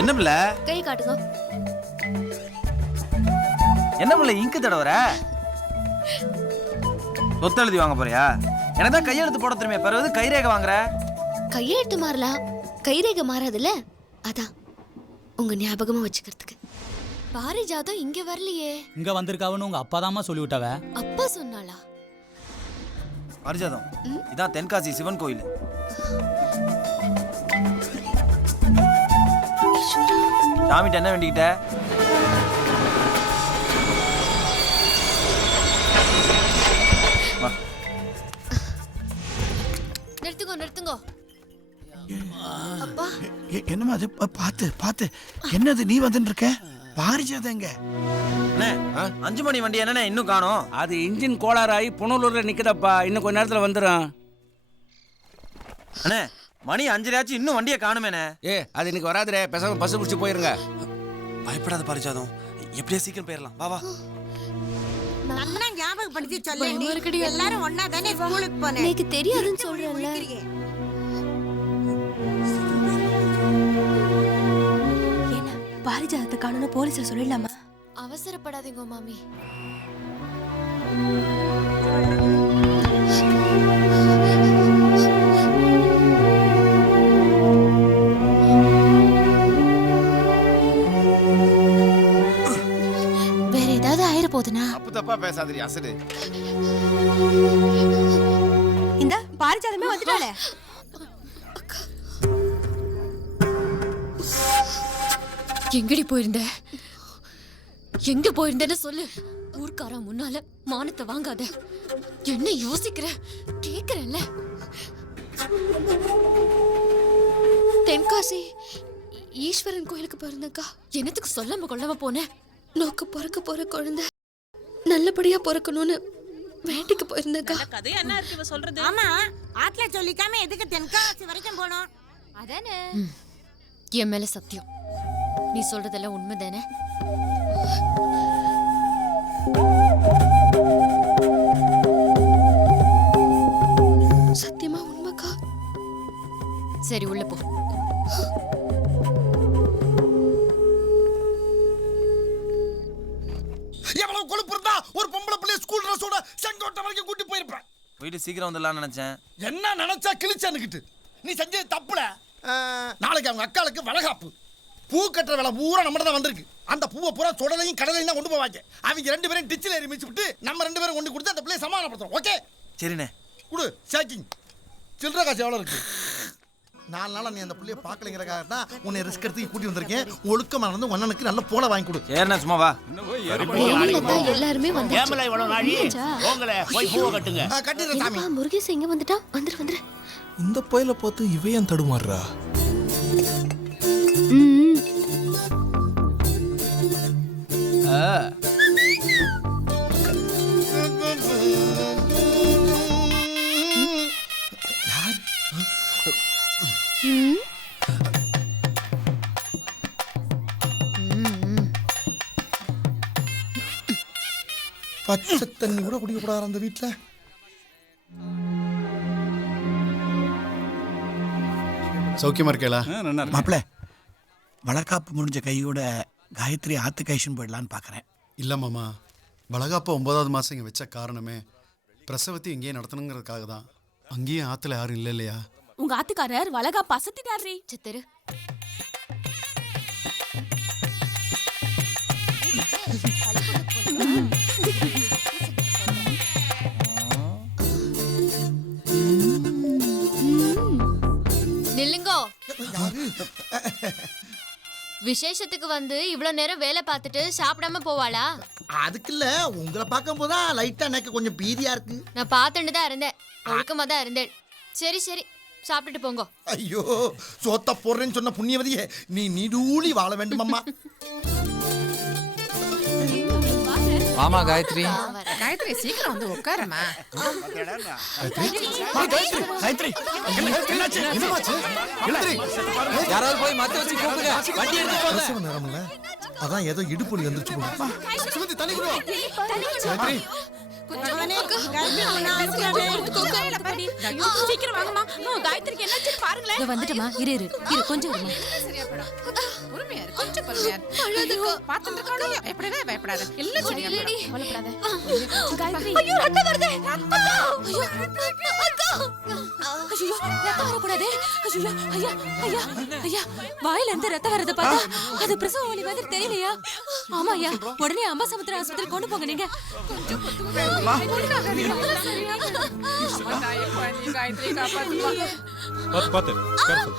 என்ன பிள்ள? கை காட்டுங்க. என்ன பிள்ள இங்கு தடவற? சொத்தெழுதி வாங்க போறியா? எனக்கு தான் கையெழுத்து போட தெரியுமே, பிறகு கைரேகை வாங்குற? கையெழுத்து மாறலாம், கைரேகை மாறாதுல்ல, அதான் உங்க ஞாபகமா வச்சுக்கிறதுக்கு. பாரிஜாதம் இங்க வரலையே. இங்க வந்திருக்காவன்னு உங்க அப்பா தாமா சொல்லி விட்டாவ. அப்பா சொன்னாளா? பாரிஜாதம் இதான் தென்காசி சிவன் கோயில். சாமிட்ட என்ன வேண்டிக்கிட்ட? நிறுத்துங்க நிறுத்துங்க. அப்பா என்னமா அது? பாத்து பாத்து. என்னது நீ வந்துட்டு இருக்க? பாரிஜாதம் எங்க? அண்ணே 5 மணி வண்டி என்னண்ணே இன்னும் காணோம்? அது இன்ஜின் கோளாறாகி புனலூர்ல நிக்குதப்பா, இன்னும் கொஞ்ச நேரத்துல வந்துடும். அண்ணே மணி 5:30 ஆச்சு, இன்னும் வண்டியை காணுமேண்ணே. அது இன்னைக்கு வராதுரே, பேசாம பஸ் பிடிச்சி போயிருங்க. பயப்படாத பாரிஜாதம், எப்படியா சீக்கிரம் போயிடலாம். வா வா. நல்லா ஞாபகப்படுத்தி சொல்லு. எல்லாரும் ஒண்ணா தானே ஸ்கூலுக்கு போனேன். எனக்கு தெரியாதுன்னு சொல்றேன்ல. என்ன பாரிஜாதத்தை காணணும் போலீஸ்ல சொல்லிடலாமா? அவசரப்படாதீங்க மாமி. வேற ஏதாவது ஆயிர போதுனா? தப்பு தப்பா பேசாதீ அசடு. இந்த பாரிஜாதமே வந்துட்டாளே. எங்கடி போயிருந்த? எங்க போயிருந்தேன்னு சொல்லு. ஊர்க்காரன் முன்னால மானத்தை வாங்காத. என்ன யோசிக்கிற? கேக்குறேன்ல. தென்காசி ஈஸ்வரன் கோயிலுக்கு போயிருந்தக்கா. என்னத்துக்கு சொல்லாம கொள்ளாம போனேன். நோக்கு பிறக்க போற குழந்தை நல்லபடியா பிறக்கணும்னு வேண்டிக்கு போயிருந்தக்கா. கதையா என்ன இருக்கு இவ சொல்றது? ஆமா, ஆட்ல சொல்லிக்காம எதுக்கு தென்காசி வரைக்கும் போனோம்? அதானே. என் மேல சத்தியம், நீ சொல்றதெல்லாம் உண்மைதானே? சத்தியமா உண்மைக்கா? சரி உள்ள போ. எவ்வளவு கொழுப்பு இருந்தா ஒரு பொம்பளை பிள்ளை ஸ்கூல் ட்ரெஸ்ஸோட செங்கோட்டை வரைக்கும் கூட்டி போயிருப்பேன். போயிட்டு சீக்கிரம் வந்துடலாம்னு நினைச்சேன். என்ன நினைச்சா கிழிச்சானுக்கிட்டு நீ செஞ்சது தப்புல. நாளைக்கு அவங்க அக்காளுக்கு வளகாப்பு. பூ கட்டுற வேலை பூரா நம்மகிட்ட தான் வந்திருக்கு. அந்த பூவை பூரா சுடலையும் கடலையும் தான் கொண்டு போவாங்க. அவங்க 2 பேரும் டிச்சில் ஏறி மிச்சு விட்டு நம்ம 2 பேரும் கொண்டு கொடுத்து அந்த பிள்ளையை சமாதானப்படுத்துறோம். ஓகே சரிண்ணே. குடு சேக்கிங். சில்லற காசு எவ்வளோ இருக்கு? 4 நாளா நீ அந்த பிள்ளையை பார்க்கலைங்கிறக்காக தான் உன்னை ரிஸ்க் எடுத்து கூட்டி வந்திருக்கேன். ஒழுக்கமா நடந்து ஒன்னனுக்கு நல்ல போல வாங்கி கொடு. சரிண்ணே சும்மா வா. எல்லாருமே வந்து கட்டிடுற சாமி. முருகேஷ் எங்க வந்துட்டா? வந்துரு வந்துரு. இந்த பையில பார்த்து இவையன் தடுமாறுறா. பச்சை தண்ணி கூட குடிக்க கூடாது அந்த வீட்டுல. சௌக்கியமா இருக்கேளா? மாப்பிள்ள, வளர்க்காப்பு முடிஞ்ச கையோட காயத்ரி ஆத்து கைஷன் போயிடலான்னு பாக்குறேன். இல்ல மாமா, வளகாப்பா 9வது மாசம் இங்க வச்ச காரணமே பிரசவத்தை இங்கேயே நடத்தணுங்கிறதுக்காக தான். அங்கேயும் ஆத்துல யாரும் இல்ல இல்லையா? உங்க ஆத்துக்காரர் வளகா பசத்திட்டாரு. சித்தரு நில்லுங்கோ. விசேஷத்துக்கு வந்து இவ்வளவு நேரம் வேலை பார்த்துட்டு சாப்பிடாம போவாளா? அதுக்கு இல்ல, உங்களை பார்க்கும் போதான் லைட்டா எனக்கு கொஞ்சம் பீதியா இருக்கு. நான் பார்த்துட்டு தான் இருந்தேன், ஒழுக்கமா தான் இருந்தேன். சரி சரி சாப்பிட்டுட்டு போங்க. ஐயோ, சோத்த போடுறேன்னு சொன்ன புண்ணியவதியே, நீ நீடூழி வாழ வேண்டும் அம்மா. ஆமா காயத்ரி. காயத்ரி சீக்கிரம் வந்து உட்காருமா. காயத்ரி, யாராவது போய் மத்த வச்சு கூப்பிடுங்க, வண்டி எடுத்து நேரம்ல அதான் ஏதோ இடுப்புலி வந்துச்சு. சுமதி தண்ணி குடு. காயத்ரி பகவானே, காயத்ரி ஒண்ணு ஆகுறானே. சீக்கிரம் வாங்கம்மா காயத்ரிக்கு என்னாச்சு பாருங்களேன் இதோ வந்துட்டமா இரு இரு இரு கொஞ்சம் இருமா காயத்ரி ஐயோ ரத்தம் வருது ஐயோ அக்கா ஐயோ ரத்தம் வரக்கூடாது ஐயோ ஐயா ஐயா ஐயா வாயில இருந்து ரத்தம் வரத பார்த்தா அது பிரசவ வலி மாதிரி தெரியலையா ஆமா ஐயா உடனே அம்மா சமுத்திர ஆஸ்பத்திரி கொண்டு போங்க நீங்க பாத்து கேர்ஃபுல்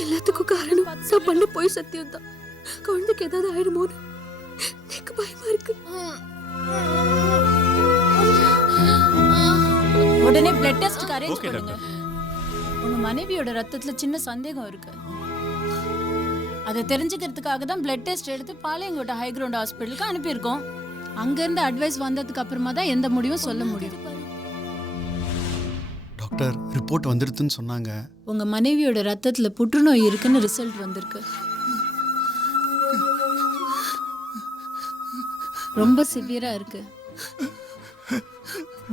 எல்லாத்துக்கும் காரணம் நான் பண்ண போய் சத்தியம் தான் குழந்தைக்கு ஏதாவது ஆயிடுமோன்னு எனக்கு பயமா இருக்கு உடனே பிளட் டெஸ்ட்க்கு அரேஞ்ச் ஓகே பண்ணுங்க டாக்டர் உங்க மனைவியோட ரத்தத்துல சின்ன சந்தேகம் இருக்கு அதை தெரிஞ்சுக்கிறதுக்காக தான் பிளட் டெஸ்ட் எடுத்து பாளையங்கோட்டை ஹை கிரவுண்ட் ஹாஸ்பிட்டலுக்கு அனுப்பியிருக்கோம் அங்க இருந்து அட்வைஸ் வந்ததுக்கு அப்புறமா தான் எந்த முடிவும் சொல்ல முடியும் டாக்டர் ரிப்போர்ட் வந்துடுதுன்னு சொன்னாங்க. உங்க மனைவியோட ரத்தத்துல புற்றுநோய் இருக்குன்னு ரிசல்ட் வந்திருக்கு ரொம்ப சிவியரா இருக்கு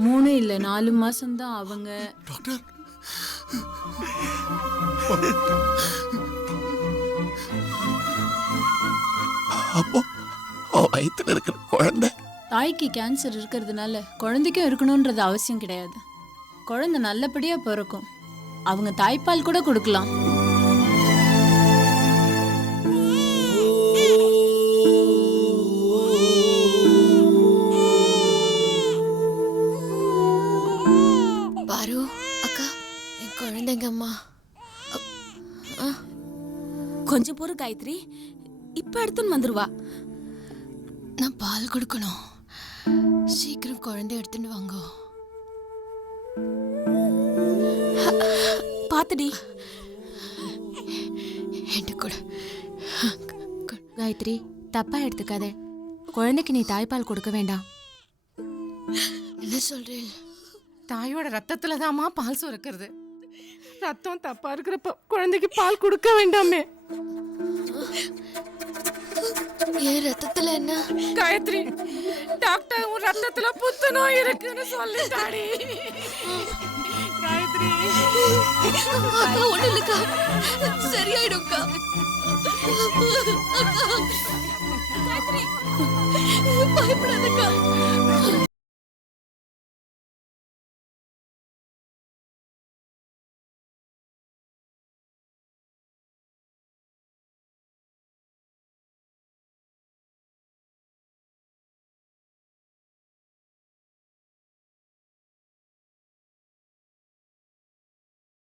3 இல்ல 4 மாசம் தான் அவங்க டாக்டர் அப்போ வயித்துல இருக்கிற குழந்தை தாய்க்கு கேன்சர் இருக்கிறதுனால குழந்தைக்கும் இருக்கணும்ன்றது அவசியம் கிடையாது. குழந்தை நல்லபடியா பிறக்கும். அவங்க தாய்ப்பால் கூட கொடுக்கலாம். பாரு அக்கா என் குழந்தைங்க அம்மா கொஞ்சம் பொறு காயத்ரி இப்ப எடுத்துன்னு வந்துருவா நான் பால் கொடுக்கணும் சீக்கிரம் குழந்தை எடுத்துட்டு வாங்கோ பாத்துடி என்கிட்ட கூட காயத்ரி தப்பா எடுத்துக்காத குழந்தைக்கு நீ தாய்ப்பால் கொடுக்க வேண்டாம் என்ன சொல்றேன் தாயோட ரத்தத்துல தாமா பால் சுரக்கிறது. ரத்தம் தப்பா இருக்கிறப்ப குழந்தைக்கு பால் கொடுக்க வேண்டாமே. என் ரத்தத்துல என்ன காயத்ரி டாக்டர் உன் ரத்தத்துல புத்துநோய் இருக்குன்னு சொல்லிட்டாடி. காயத்ரி அக்கா ஒண்ணு இல்லக்கா சரியாயிடும்க்கா அக்கா பயப்படாதக்கா